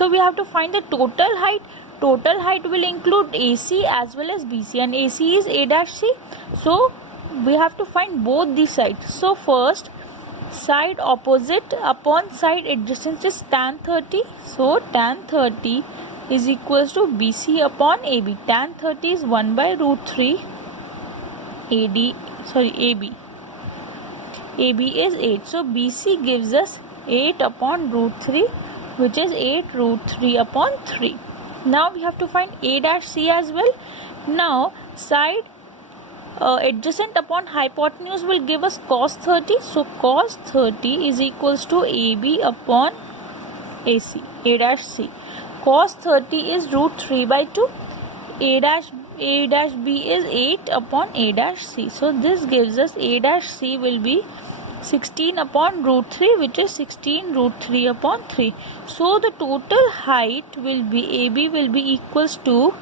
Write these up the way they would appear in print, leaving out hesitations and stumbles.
So we have to find the total height. Total height will include AC as well as BC, and AC is A dash C. So we have to find both the sides. So first, side opposite upon side adjacent is tan 30. So tan 30 is equals to BC upon AB. Tan 30 is 1 by root 3 AB. AB is 8. So BC gives us 8 upon root 3, which is 8 root 3 upon 3. Now we have to find A dash C as well. Now side adjacent upon hypotenuse will give us cos 30. So cos 30 is equals to AB upon AC, A dash C. Cos 30 is root 3 by 2. A dash B is 8 upon A dash C. So this gives us A dash C will be 16 upon root 3, which is 16 root 3 upon 3. So the total height will be AB will be equals to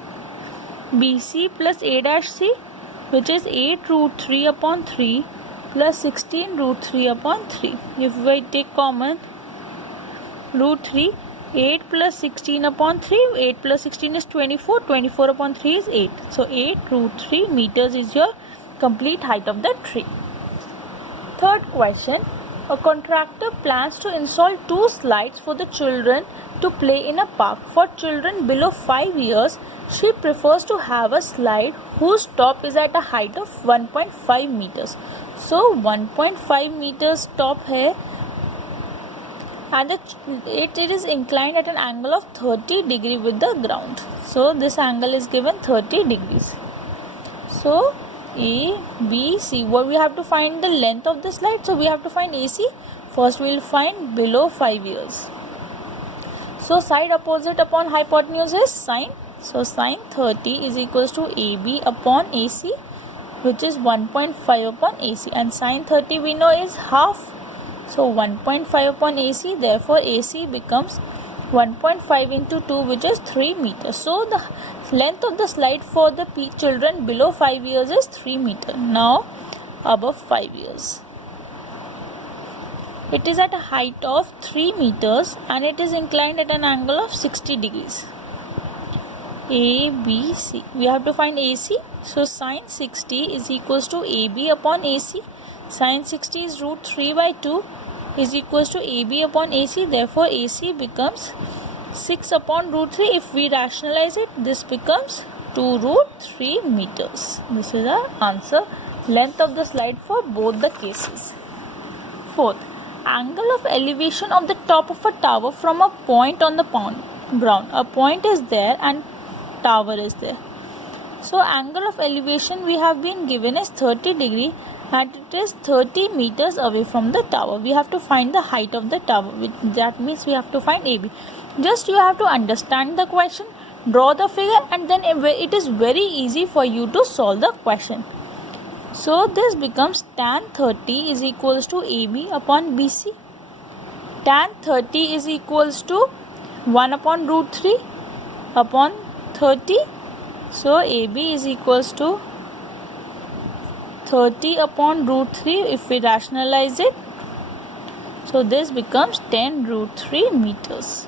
BC plus A dash C, which is 8 root 3 upon 3 plus 16 root 3 upon 3. If we take common root 3, 8 plus 16 upon 3, 8 plus 16 is 24, 24 upon 3 is 8. So 8 root 3 meters is your complete height of the tree. Third question, a contractor plans to install 2 slides for the children to play in a park. For children below 5 years, she prefers to have a slide whose top is at a height of 1.5 meters. So 1.5 meters top hai, and it is inclined at an angle of 30 degree with the ground. So this angle is given 30 degrees. So A, B, C. What we have to find the length of the slide. So we have to find AC. First we will find below 5 years. So side opposite upon hypotenuse is sine. So sine 30 is equals to AB upon AC, which is 1.5 upon AC, and sine 30 we know is half. So 1.5 upon AC, therefore AC becomes 1.5 into 2, which is 3 meters. So the length of the slide for the children below 5 years is 3 meters. Now above 5 years, it is at a height of 3 meters and it is inclined at an angle of 60 degrees. A, B, C. We have to find AC. So sine 60 is equals to AB upon AC. Sine 60 is root 3 by 2 is equals to AB upon AC. Therefore AC becomes 6 upon root 3. If we rationalize it, this becomes 2 root 3 meters. This is our answer. Length of the slide for both the cases. Fourth, angle of elevation of the top of a tower from a point on the ground. A point is there and tower is there. So angle of elevation we have been given is 30 degree and it is 30 meters away from the tower. We have to find the height of the tower. That means we have to find AB. Just you have to understand the question, draw the figure, and then it is very easy for you to solve the question. So this becomes tan 30 is equals to AB upon BC. Tan 30 is equals to 1 upon root 3 upon 30. So AB is equals to 30 upon root 3 if we rationalize it. So this becomes 10 root 3 meters.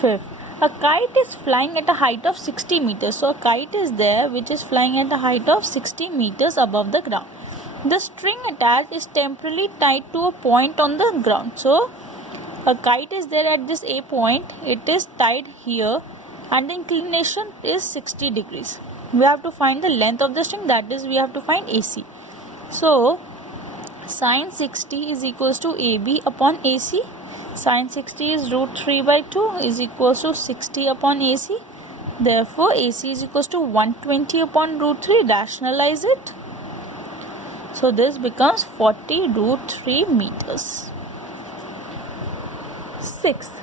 Fifth, a kite is flying at a height of 60 meters. So a kite is there which is flying at a height of 60 meters above the ground. The string attached is temporarily tied to a point on the ground. So a kite is there at this A point. It is tied here and the inclination is 60 degrees. We have to find the length of the string, that is we have to find AC. So sine 60 is equals to AB upon AC. Sine 60 is root 3 by 2 is equals to 60 upon AC. Therefore AC is equals to 120 upon root 3. Rationalize it. So this becomes 40 root 3 meters. Sixth,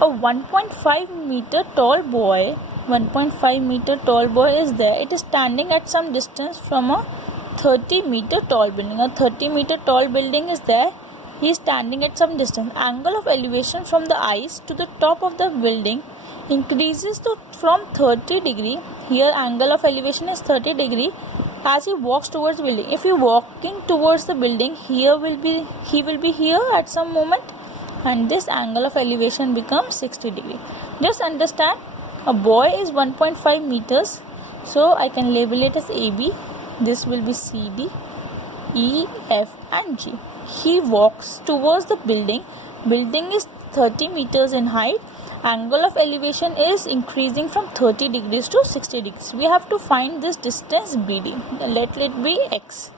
a 1.5 meter tall boy is there. It is standing at some distance from a 30 meter tall building. A 30 meter tall building is there. He is standing at some distance. Angle of elevation from the ice to the top of the building increases from 30 degree. Here angle of elevation is 30 degree as he walks towards the building. If he walking towards the building, he will be here at some moment. and this angle of elevation becomes 60 degree. Just understand, a boy is 1.5 meters, so I can label it as AB. This will be CD, E, F and G. He walks towards the building. Building is 30 meters in height. Angle of elevation is increasing from 30 degrees to 60 degrees. We have to find this distance BD. Let it be X.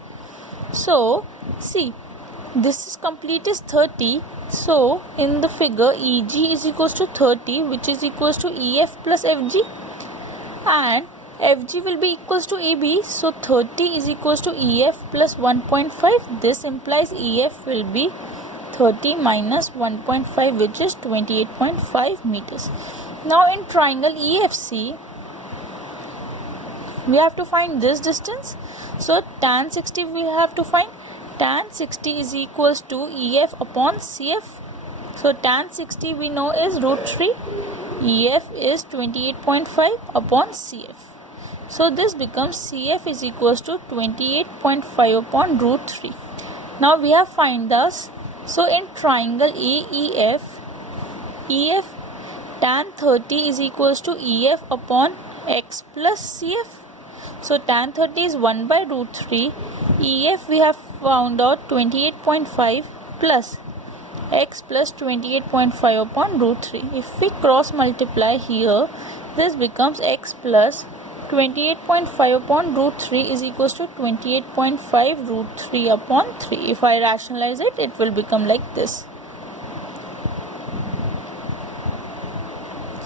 So, see, this is complete is 30. So, in the figure, EG is equals to 30, which is equals to EF plus FG. And FG will be equals to AB. So, 30 is equals to EF plus 1.5. This implies EF will be 30 minus 1.5, which is 28.5 meters. Now in triangle EFC, we have to find this distance. So tan 60 we have to find. Tan 60 is equals to EF upon CF. So tan 60 we know is root 3. EF is 28.5 upon CF. So this becomes CF is equals to 28.5 upon root 3. Now we have find this. So in triangle AEF, EF tan 30 is equals to EF upon X plus CF. So tan 30 is 1 by root 3. EF we have found out 28.5 plus X plus 28.5 upon root 3. If we cross multiply here, this becomes X plus 28.5 upon root 3 is equals to 28.5 root 3 upon 3. If I rationalize it, it will become like this.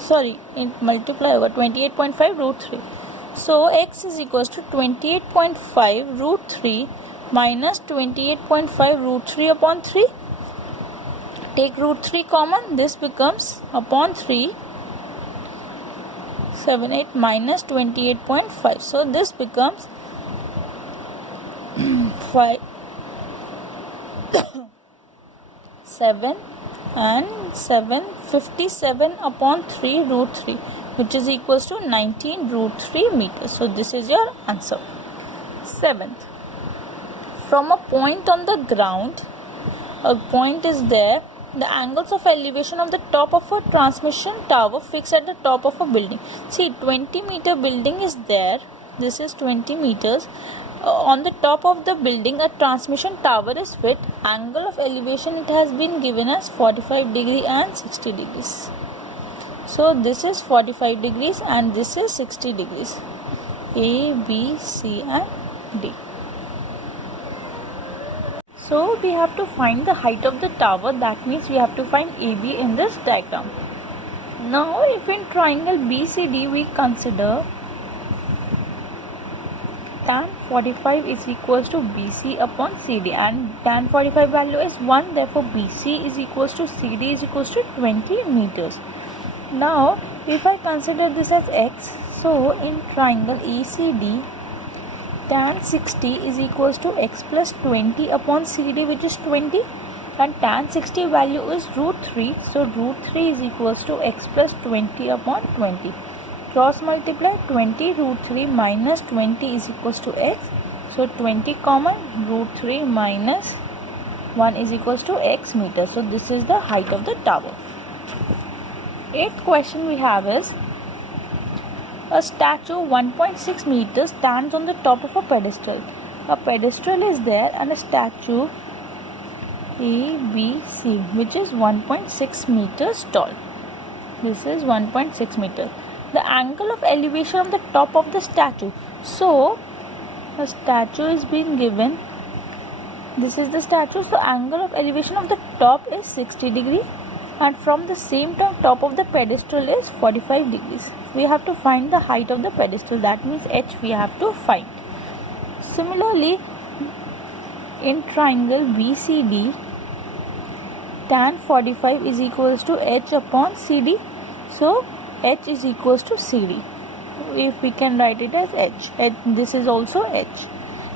Sorry, it multiply over 28.5 root 3. So, X is equals to 28.5 root 3 minus 28.5 root 3 upon 3. Take root 3 common, this becomes upon 3. 7, 8 minus 28.5. So this becomes 5, 7 and 7, 57 upon 3 root 3, which is equals to 19 root 3 meters. So this is your answer. 7th, from a point on the ground, a point is there. The angles of elevation of the top of a transmission tower fixed at the top of a building. See, 20-meter building is there. This is 20 meters. On the top of the building, a transmission tower is fit. Angle of elevation, it has been given as 45 degree and 60 degrees. So, this is 45 degrees and this is 60 degrees. A, B, C and D. So we have to find the height of the tower. That means we have to find AB in this diagram. Now if in triangle BCD we consider tan 45 is equals to BC upon CD, and tan 45 value is 1, therefore BC is equals to CD is equals to 20 meters. Now if I consider this as X, so in triangle ECD, tan 60 is equals to X plus 20 upon CD, which is 20, and tan 60 value is root 3. So root 3 is equals to X plus 20 upon 20. Cross multiply, 20 root 3 minus 20 is equals to X. So 20 common, root 3 minus 1 is equals to X meters. So this is the height of the tower. 8th question we have is, a statue 1.6 meters stands on the top of a pedestal. A pedestal is there and a statue A, B, C, which is 1.6 meters tall. This is 1.6 meters. The angle of elevation of the top of the statue. So, a statue is being given. This is the statue. So, angle of elevation of the top is 60 degree. And from the same top of the pedestal is 45 degrees. We have to find the height of the pedestal. That means H we have to find. Similarly, in triangle BCD, tan 45 is equals to H upon CD. So H is equals to CD. If we can write it as H. This is also H.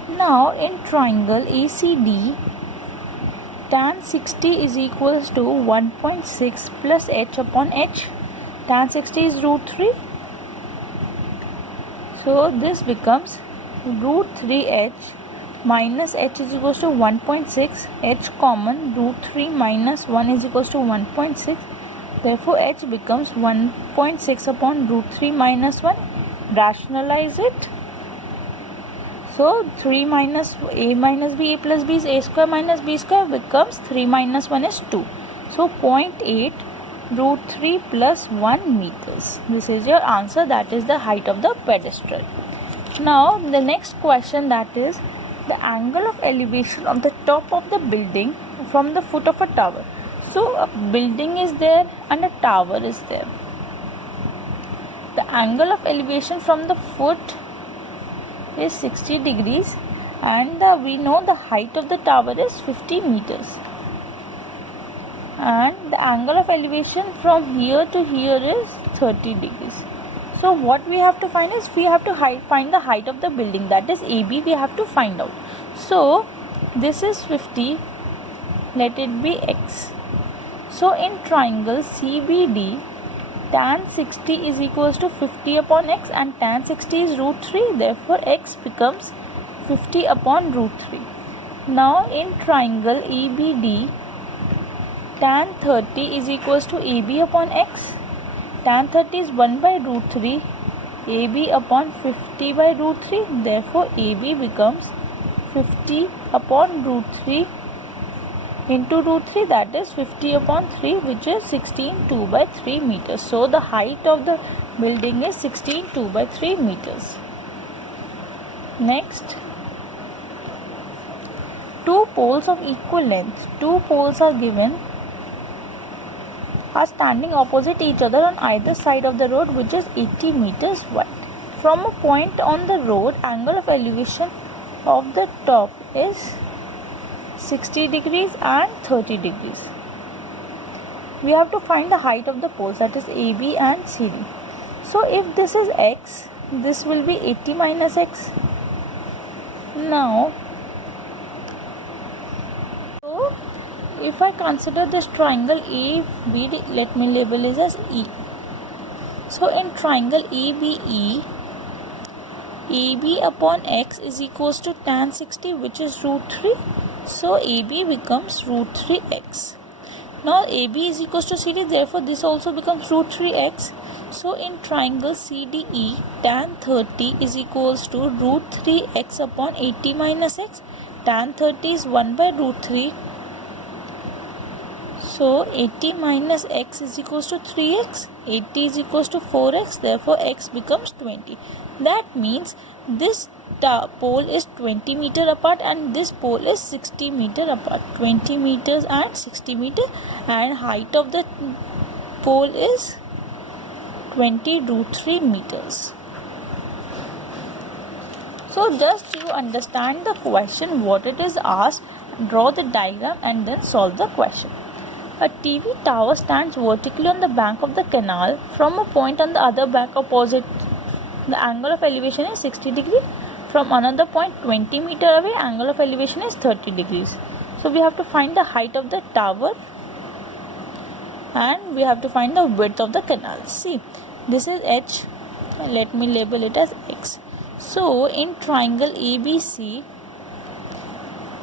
Now in triangle ACD, tan 60 is equals to 1.6 plus H upon H. Tan 60 is root 3. So this becomes root 3H minus h is equals to 1.6, h common, root 3 minus 1 is equals to 1.6. Therefore, h becomes 1.6 upon root 3 minus 1. Rationalize it. So, 3 minus a minus b, a plus b is a square minus b square becomes 3 minus 1 is 2. So, 0.8 root 3 plus 1 meters. This is your answer. That is the height of the pedestal. Now, the next question, that is the angle of elevation of the top of the building from the foot of a tower. So, a building is there and a tower is there. The angle of elevation from the foot is 60 degrees and we know the height of the tower is 50 meters. And the angle of elevation from here to here is 30 degrees. So what we have to find is, we have to find the height of the building, that is AB we have to find out. So this is 50, let it be x. So in triangle CBD, tan 60 is equals to 50 upon x and tan 60 is root 3, therefore x becomes 50 upon root 3. Now in triangle EBD, tan 30 is equals to AB upon x. Tan 30 is 1 by root 3, AB upon 50 by root 3. Therefore, AB becomes 50 upon root 3 into root 3, that is 50 upon 3, which is 16 2 by 3 meters. So, the height of the building is 16 2 by 3 meters. Next, two poles of equal length. Two poles are given, are standing opposite each other on either side of the road, which is 80 meters wide. From a point on the road, angle of elevation of the top is 60 degrees and 30 degrees. We have to find the height of the poles, that is AB and CD. So if this is x, this will be 80 minus x. Now, if I consider this triangle ABD, let me label it as E. So in triangle ABE, AB upon x is equals to tan 60, which is root 3. So AB becomes root 3x. Now AB is equals to CD, therefore this also becomes root 3x. So in triangle CDE, tan 30 is equals to root 3x upon 80 minus x. Tan 30 is 1 by root 3. So 80 minus x is equals to 3x, 80 is equals to 4x, therefore x becomes 20. That means this pole is 20 meter apart and this pole is 60 meter apart. 20 meters and 60 meter, and height of the pole is 20 root 3 meters. So just you understand the question, what it is asked, draw the diagram and then solve the question. A TV tower stands vertically on the bank of the canal. From a point on the other bank opposite, the angle of elevation is 60 degrees. From another point 20 meter away, angle of elevation is 30 degrees. So we have to find the height of the tower and we have to find the width of the canal. See, this is H. Let me label it as X. So in triangle ABC,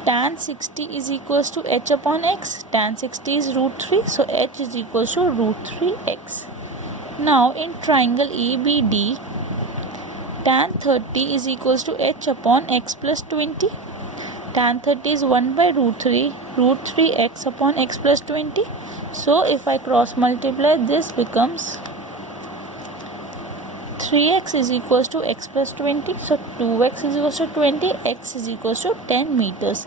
tan 60 is equals to h upon x. Tan 60 is root 3. So h is equals to root 3x. Now in triangle ABD, tan 30 is equals to h upon x plus 20. Tan 30 is 1 by root 3. Root 3x upon x plus 20. So if I cross multiply, this becomes 3x is equals to x plus 20. So 2x is equals to 20. X is equals to 10 meters.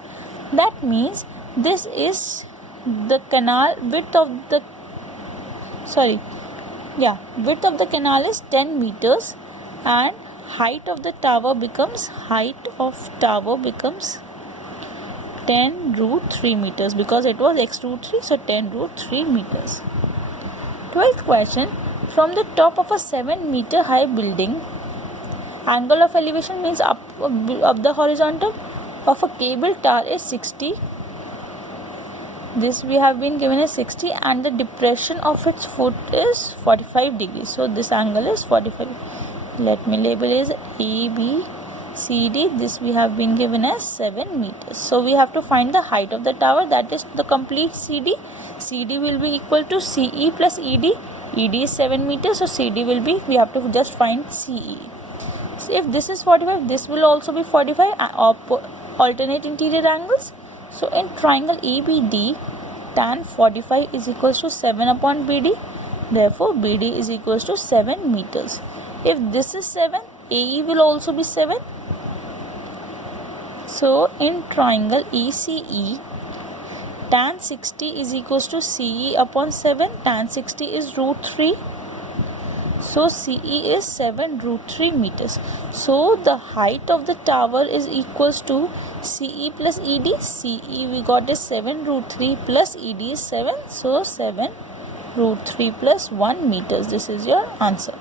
That means this is the canal width of the width of the canal is 10 meters and height of the tower becomes 10 root 3 meters because it was x root 3, so 10 root 3 meters. 12th question. From the top of a 7 meter high building, angle of elevation means up the horizontal of a cable tower is 60. This we have been given as 60 and the depression of its foot is 45 degrees. So this angle is 45. Let me label it as AB CD, this we have been given as 7 meters. So we have to find the height of the tower, that is the complete CD. CD will be equal to CE plus ED. ED is 7 meters, so CD will be, we have to just find CE. So if this is 45, this will also be 45, alternate interior angles. So in triangle ABD, tan 45 is equals to 7 upon BD. Therefore, BD is equals to 7 meters. If this is 7, AE will also be 7. So in triangle ECE, tan 60 is equals to CE upon 7. Tan 60 is root 3. So CE is 7 root 3 meters. So the height of the tower is equals to CE plus ED. CE we got is 7 root 3 plus ED is 7. So 7 root 3 plus 1 meters. This is your answer.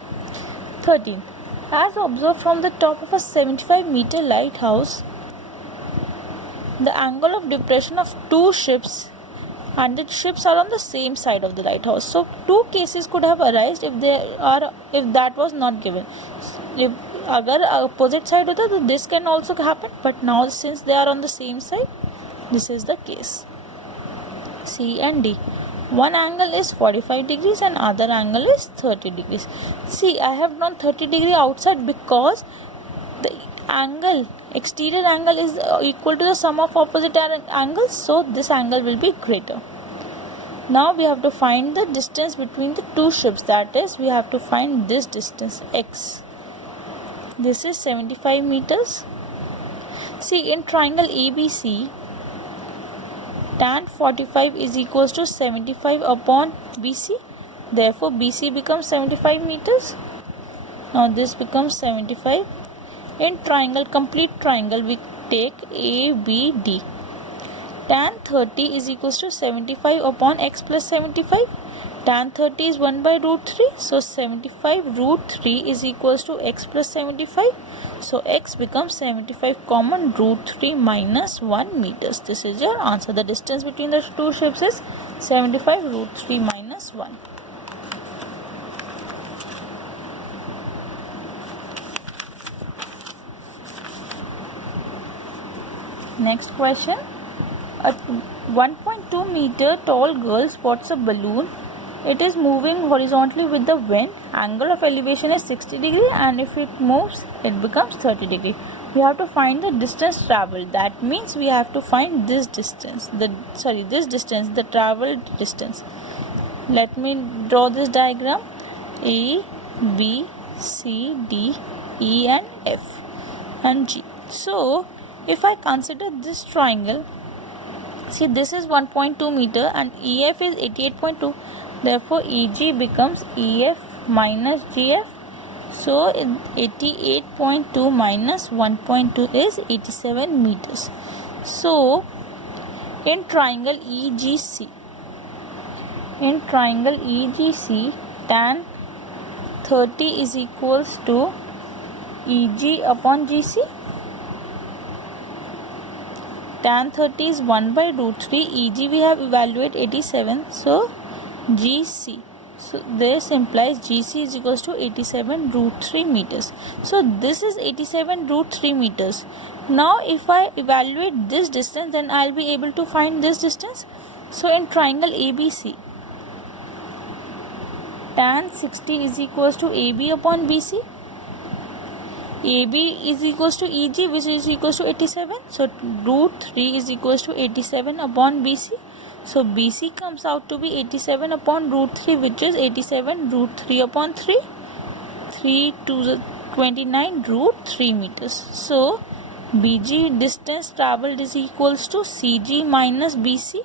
13. As observed from the top of a 75-meter lighthouse, the angle of depression of two ships, and the ships are on the same side of the lighthouse. So two cases could have arisen if that was not given. If agar opposite side hota, तो this can also happen, but now since they are on the same side, this is the case. C and D. One angle is 45 degrees and other angle is 30 degrees. See, I have drawn 30 degree outside because the angle, exterior angle is equal to the sum of opposite angles, so this angle will be greater. Now we have to find the distance between the two ships, that is we have to find this distance x. This is 75 meters. See, in triangle ABC, tan 45 is equals to 75 upon BC. Therefore BC becomes 75 meters. Now this becomes 75. In triangle, complete triangle, we take ABD. Tan 30 is equals to 75 upon x plus 75. Tan 30 is 1 by root 3. So 75 root 3 is equals to x plus 75. So x becomes 75 common root 3 minus 1 meters. This is your answer. The distance between the two ships is 75 root 3 minus 1. Next question. A 1.2 meter tall girl spots a balloon. It is moving horizontally with the wind. Angle of elevation is 60 degree, and if it moves, it becomes 30 degree. We have to find the distance traveled. That means we have to find this distance. The traveled distance. Let me draw this diagram. A, B, C, D, E and F and G. So if I consider this triangle, see, this is 1.2 meter and EF is 88.2. Therefore EG becomes EF minus GF. So 88.2 minus 1.2 is 87 meters. So in triangle EGC, tan 30 is equals to EG upon GC. Tan 30 is 1 by root 3. EG we have evaluated 87. So GC. So this implies GC is equals to 87 root 3 meters. So this is 87 root 3 meters. Now if I evaluate this distance, then I will be able to find this distance. So in triangle ABC, tan 60 is equals to AB upon BC. AB is equals to EG, which is equals to 87. So root 3 is equals to 87 upon BC. So BC comes out to be 87 upon root 3, which is 87 root 3 upon 3. 3 to the 29 root 3 meters. So BG distance travelled is equals to CG minus BC.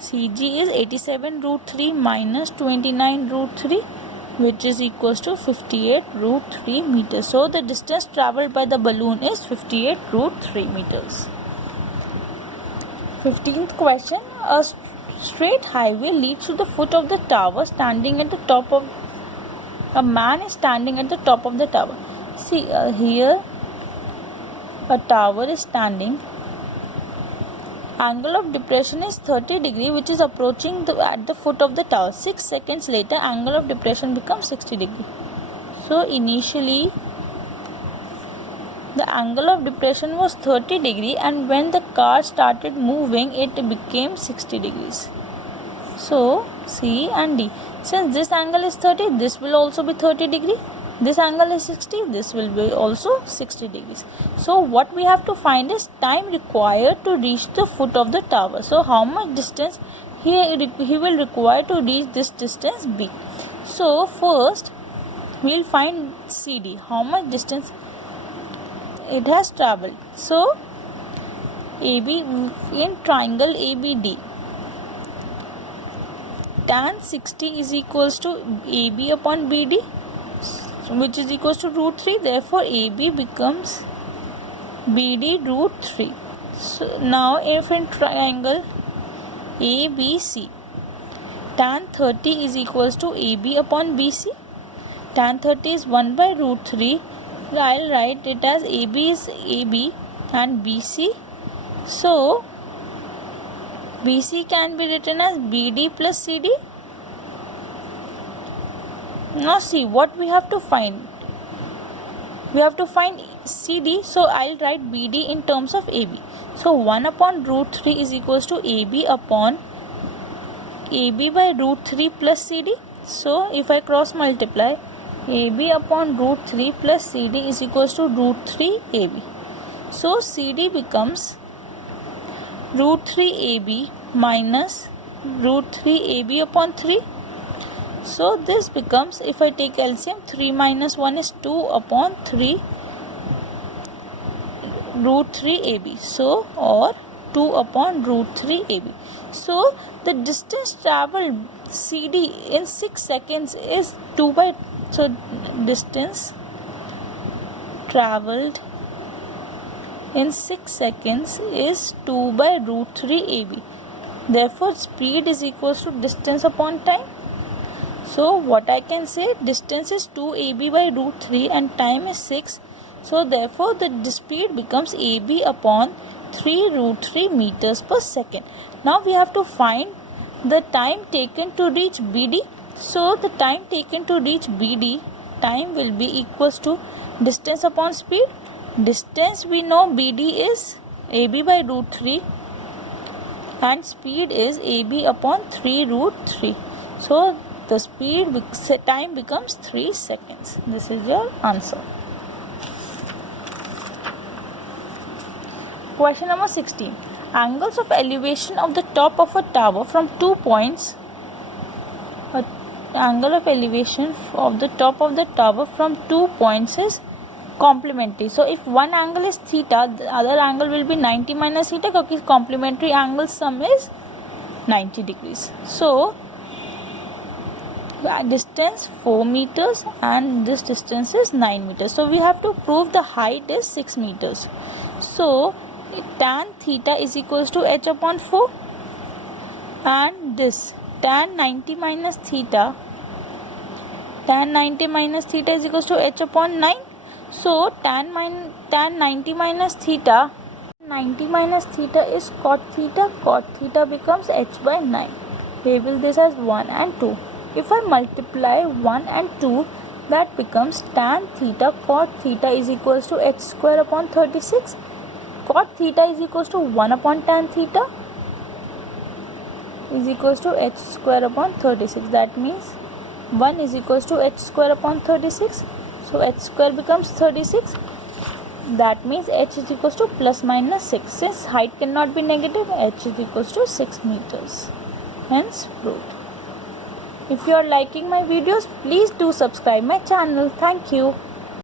CG is 87 root 3 minus 29 root 3, which is equals to 58 root 3 meters. So the distance travelled by the balloon is 58 root 3 meters. 15th question. A straight highway leads to the foot of the tower. A man is standing at the top of the tower. See, here a tower is standing. Angle of depression is 30 degree, which is approaching at the foot of the tower. 6 seconds later, angle of depression becomes 60 degree. So initially the angle of depression was 30 degree, and when the car started moving it became 60 degrees. So C and D. Since this angle is 30, this will also be 30 degree. This angle is 60, this will be also 60 degrees. So what we have to find is time required to reach the foot of the tower. So how much distance he will require to reach this distance B. So first we will find CD, how much distance it has travelled. So AB in triangle ABD, tan 60 is equals to AB upon BD, which is equals to root 3. Therefore AB becomes BD root 3. So now if in triangle ABC, tan 30 is equals to AB upon BC. Tan 30 is 1 by root 3. I'll write it as AB is AB and BC. So BC can be written as BD plus CD. Now see what we have to find. We have to find CD, so I'll write BD in terms of AB. So 1 upon root 3 is equals to AB upon AB by root 3 plus CD. So if I cross multiply, AB upon root 3 plus CD is equals to root 3 AB. So CD becomes root 3 AB minus root 3 AB upon 3. So this becomes, if I take LCM, 3 minus 1 is 2 upon 3 root 3 AB. So or 2 upon root 3 AB. So the distance travelled CD in 6 seconds is 2 by, so distance travelled in 6 seconds is 2 by root 3 AB. Therefore speed is equals to distance upon time. So what I can say, distance is 2 AB by root 3 and time is 6. So therefore the speed becomes AB upon 3 root 3 meters per second. Now we have to find the time taken to reach BD. So the time taken to reach BD, time will be equals to distance upon speed. Distance we know BD is AB by root 3 and speed is AB upon 3 root 3. So the time becomes 3 seconds. This is your answer. Question number 16. Angles of elevation of the top of a tower from 2 points. Angle of elevation of the top of the tower from 2 points is complementary. So if one angle is theta, the other angle will be 90 minus theta because complementary angle sum is 90 degrees. So distance 4 meters and this distance is 9 meters. So we have to prove the height is 6 meters. So tan theta is equals to h upon 4 and this tan 90 minus theta is equals to h upon 9. So tan 90 minus theta is cot theta becomes h by 9. Label this as 1 and 2. If I multiply 1 and 2, that becomes tan theta cot theta is equals to h square upon 36. Cot theta is equals to 1 upon tan theta is equals to h square upon 36. That means 1 is equals to h square upon 36. So h square becomes 36. That means h is equals to plus minus 6. Since height cannot be negative, h is equals to 6 meters. Hence proved. If you are liking my videos, please do subscribe my channel. Thank you.